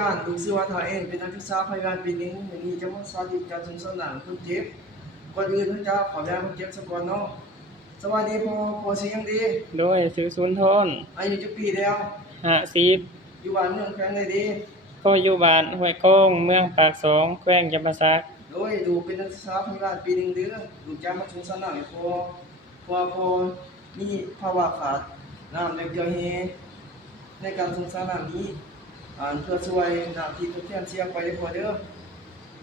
การดูซิว่าตัวเองเป็นนักศึกษาพยาบาลปีหนึ่งวันนี้จะมาสาธิตการส่งสนามคนเจ็บก่อนอื่นเราจะขอแรงคนเจ็บสักก่อนเนาะสวัสดีพอเสียงดีโดยชื่อสุนทรอายุจักปีแล้ว50อยู่บ้านเมืองแขวงใดดีก็อยู่บ้านห้วยโค้งเมืองปากสองแขวงจำปาสักโดยดูเป็นนักศึกษาพยาบาลปีหนึ่งเดือนดูจะมาส่งสนามพอมีภาวะขาดน้ำในเดียวเฮในการส่งสนามนี้เพื่อช่วยน้ำที่ทดแทนเสียไปได้พอเด้อ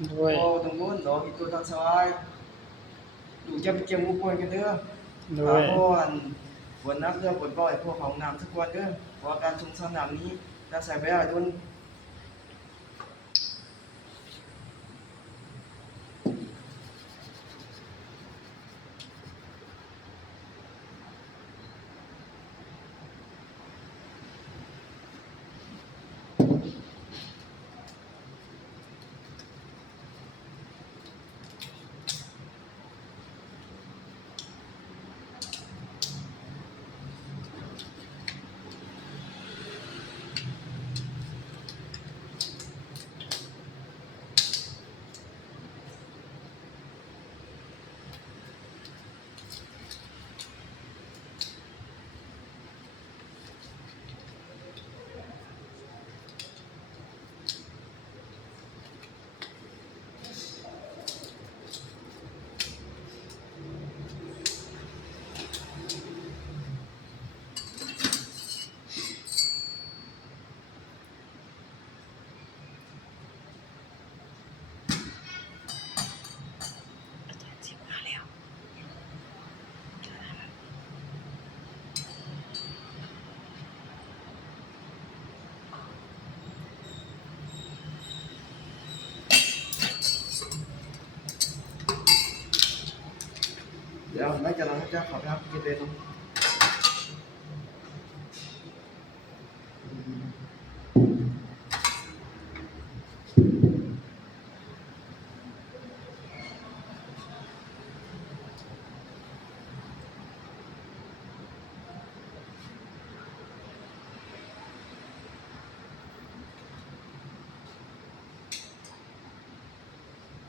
โดยพอตรงนู้นดอกอีกตัวทางซ้ายดูจะไปเก็บมุกปนกันเด้อโดยพวกฝนนักเรือฝนบ่อยพวกของน้ำสักวันเด้อเพราะการชุมสนามนี้จะใส่ไปได้ด้วยเดี๋ยวไม่จะเราจะขอครับกินเลยเนาะ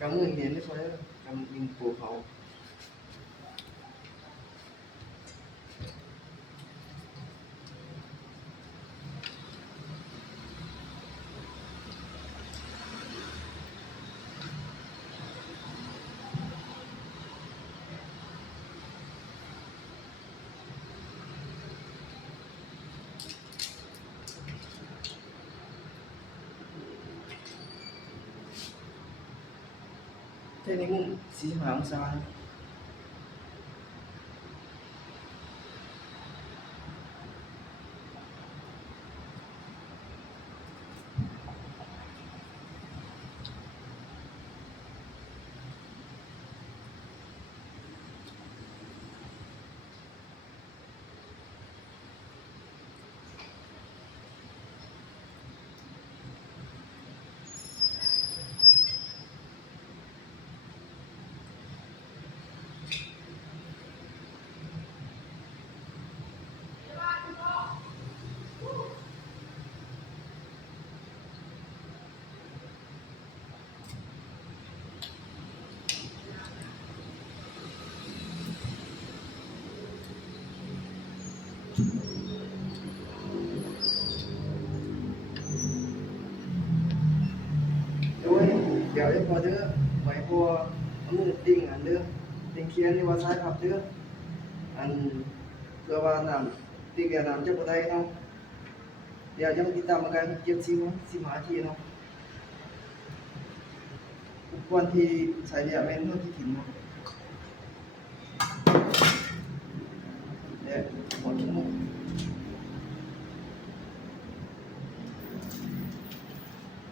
กำมือเห็นได้พอแล้วกำยิงปูเขาเท่นี้มุมสีหางซ้ายโดยเดี๋ยวได้พอเด้อไว้พอมือติ้งอันเด้อติ้งเขียนนี่ว่าซ้ายขับเด้ออันเพื่อว่าน้ำติ้งเดียวน้ำจะบ่ได้เนาะเดี๋ยวจะมาติดตามกันเก็บ15 นาทีเนาะอุปกรณ์ที่ใส่เนี่ยแม่นเท่าที่ถิ่นเนาะเนี่ยหมดทุก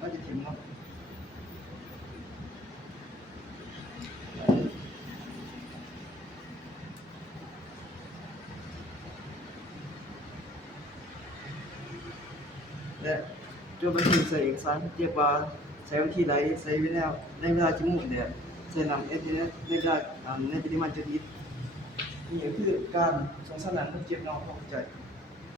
ก็จะถิ่นเนาะและจนไปถึงใส่เอกสารเรียกว่าใช้วิธีใดใช้เวลาในเวลาจำนวนเนี่ยใช้นำเอทีเนในเวลาในปริมาณจำกัดนี่คือการส่งสารคนเจ็บน้องเข้าใจ